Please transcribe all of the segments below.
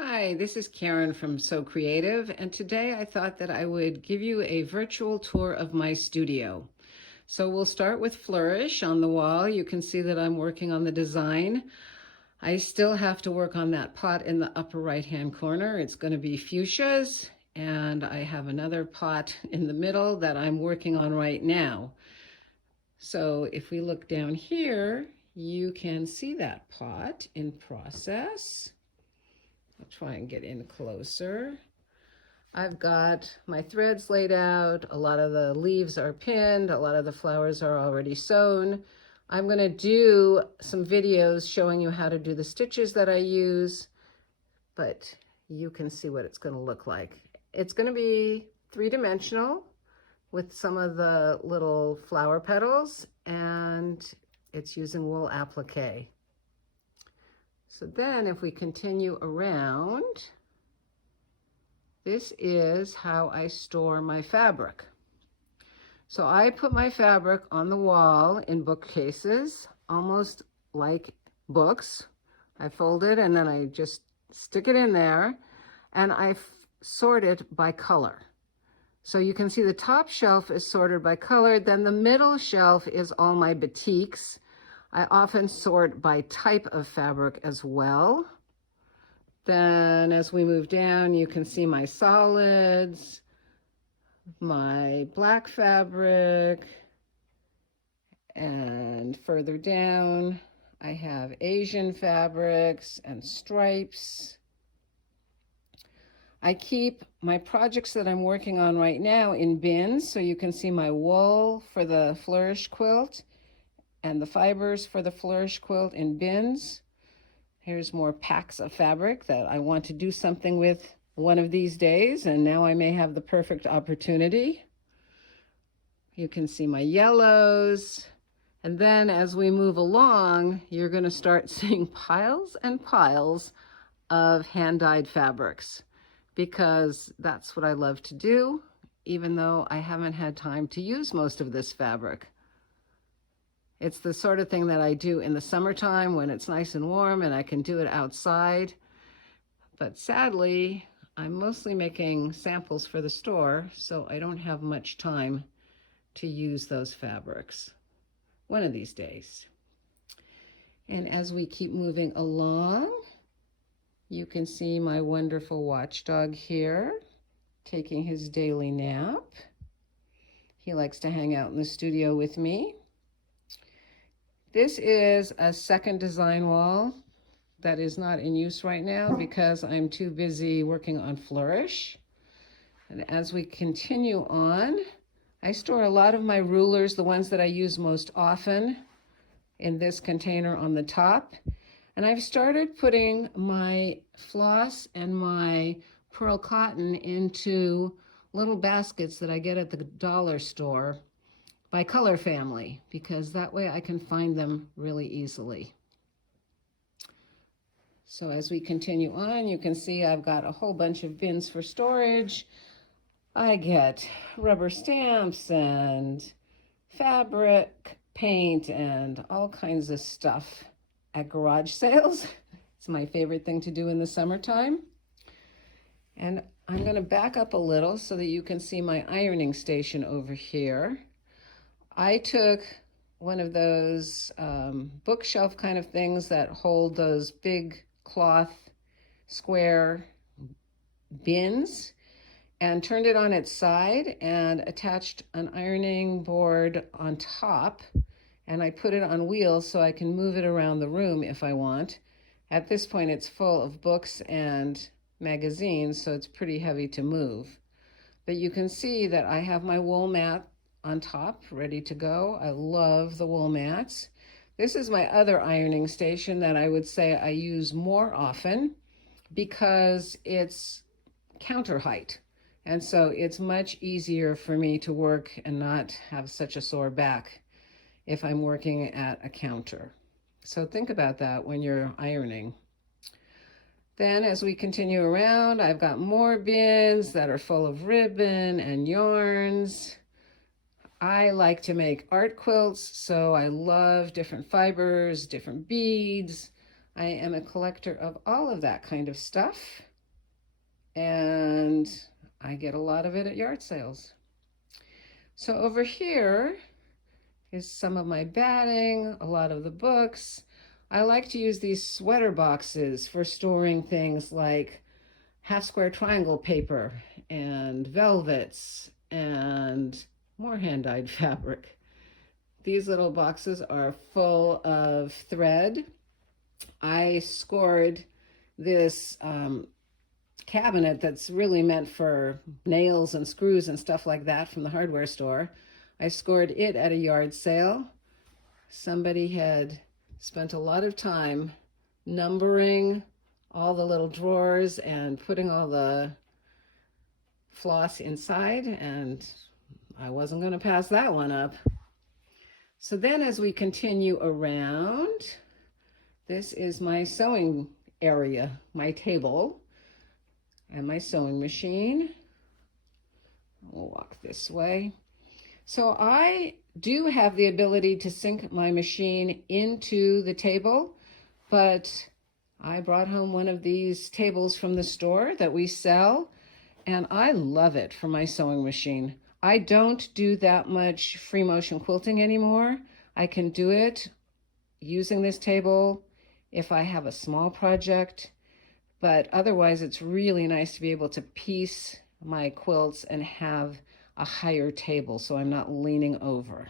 Hi, this is Karen from So Creative, and today I thought that I would give you a virtual tour of my studio. So we'll start with Flourish on the wall. You can see that I'm working on the design. I still have to work on that pot in the upper right-hand corner. It's going to be fuchsias, and I have another pot in the middle that I'm working on right now. So if we look down here, you can see that pot in process. I'll try and get in closer. I've got my threads laid out. A lot of the leaves are pinned. A lot of the flowers are already sewn. I'm going to do some videos showing you how to do the stitches that I use, but you can see what it's going to look like. It's going to be three-dimensional with some of the little flower petals, and it's using wool applique. So then if we continue around, this is how I store my fabric. So I put my fabric on the wall in bookcases, almost like books. I fold it and then I just stick it in there, and I sort it by color. So you can see the top shelf is sorted by color, then the middle shelf is all my batiks. I often sort by type of fabric as well. Then as we move down, you can see my solids, my black fabric, and further down, I have Asian fabrics and stripes. I keep my projects that I'm working on right now in bins, so you can see my wool for the Flourish quilt and the fibers for the Flourish quilt in bins. Here's more packs of fabric that I want to do something with one of these days, and now I may have the perfect opportunity. You can see my yellows, and then as we move along, you're going to start seeing piles and piles of hand-dyed fabrics, because that's what I love to do, even though I haven't had time to use most of this fabric. It's the sort of thing that I do in the summertime when it's nice and warm and I can do it outside. But sadly, I'm mostly making samples for the store, so I don't have much time to use those fabrics. One of these days. And as we keep moving along, you can see my wonderful watchdog here taking his daily nap. He likes to hang out in the studio with me. This is a second design wall that is not in use right now because I'm too busy working on Flourish. And as we continue on, I store a lot of my rulers, the ones that I use most often, in this container on the top. And I've started putting my floss and my pearl cotton into little baskets that I get at the dollar store by color family, because that way I can find them really easily. So as we continue on, you can see I've got a whole bunch of bins for storage. I get rubber stamps and fabric paint and all kinds of stuff at garage sales. It's my favorite thing to do in the summertime. And I'm going to back up a little so that you can see my ironing station over here. I took one of those bookshelf kind of things that hold those big cloth square bins and turned it on its side and attached an ironing board on top, and I put it on wheels so I can move it around the room if I want. At this point it's full of books and magazines, so it's pretty heavy to move. But you can see that I have my wool mat on top, ready to go. I love the wool mats. This is my other ironing station that I would say I use more often because it's counter height. And so it's much easier for me to work and not have such a sore back if I'm working at a counter. So think about that when you're ironing. Then as we continue around, I've got more bins that are full of ribbon and yarns. I like to make art quilts, so I love different fibers, different beads. I am a collector of all of that kind of stuff. and I get a lot of it at yard sales. So over here is some of my batting, a lot of the books. I like to use these sweater boxes for storing things like half square triangle paper and velvets and more hand-dyed fabric. These little boxes are full of thread. I scored this cabinet that's really meant for nails and screws and stuff like that from the hardware store. I scored it at a yard sale. Somebody had spent a lot of time numbering all the little drawers and putting all the floss inside, and I wasn't going to pass that one up. So then as we continue around, this is my sewing area, my table, and my sewing machine. We'll walk this way. So I do have the ability to sink my machine into the table, but I brought home one of these tables from the store that we sell, and I love it for my sewing machine. I don't do that much free motion quilting anymore. I can do it using this table if I have a small project, but otherwise it's really nice to be able to piece my quilts and have a higher table so I'm not leaning over.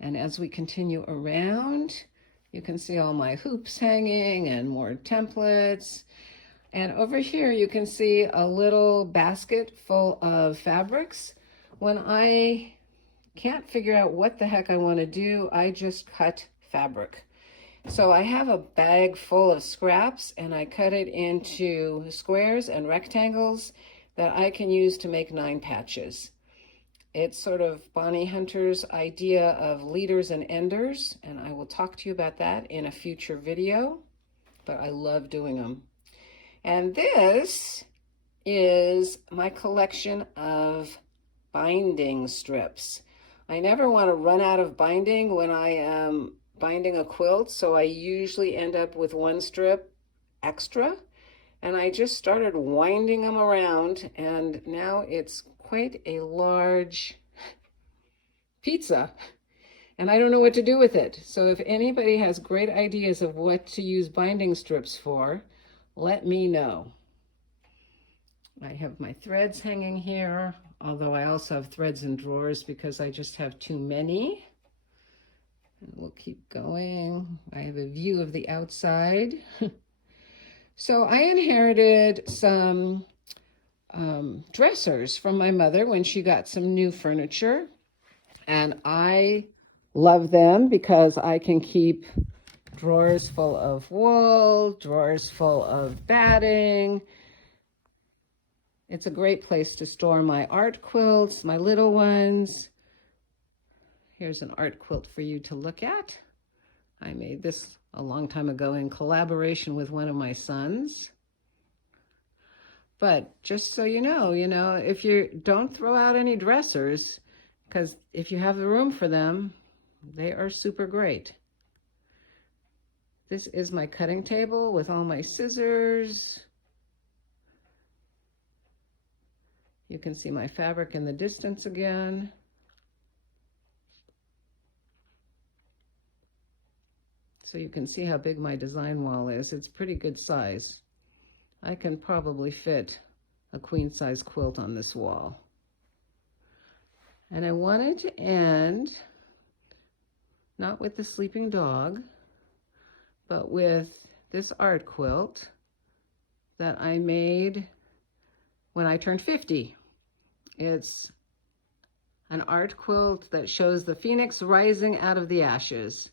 And as we continue around, you can see all my hoops hanging and more templates. And over here you can see a little basket full of fabrics. When I can't figure out what the heck I want to do, I just cut fabric. So I have a bag full of scraps, and I cut it into squares and rectangles that I can use to make 9 patches. It's sort of Bonnie Hunter's idea of leaders and enders, and I will talk to you about that in a future video, but I love doing them. And this is my collection of binding strips. I never want to run out of binding when I am binding a quilt, so I usually end up with 1 strip extra, and I just started winding them around, and now it's quite a large pizza, and I don't know what to do with it. So if anybody has great ideas of what to use binding strips for, let me know. I have my threads hanging here, although I also have threads in drawers because I just have too many. And we'll keep going. I have a view of the outside. So I inherited some dressers from my mother when she got some new furniture, and I love them because I can keep drawers full of wool, drawers full of batting. It's a great place to store my art quilts, my little ones. Here's an art quilt for you to look at. I made this a long time ago in collaboration with one of my sons. But just so you know, if you don't throw out any dressers, because if you have the room for them, they are super great. This is my cutting table with all my scissors. You can see my fabric in the distance again. So you can see how big my design wall is. It's pretty good size. I can probably fit a queen size quilt on this wall. And I wanted to end not with the sleeping dog, but with this art quilt that I made when I turned 50. It's an art quilt that shows the phoenix rising out of the ashes.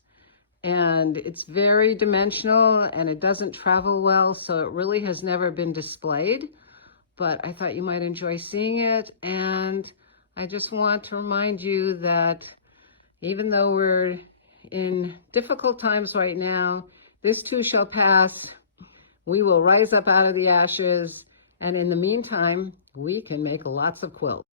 And it's very dimensional and it doesn't travel well, so it really has never been displayed, but I thought you might enjoy seeing it. And I just want to remind you that even though we're in difficult times right now, this too shall pass. We will rise up out of the ashes, and in the meantime, we can make lots of quilts.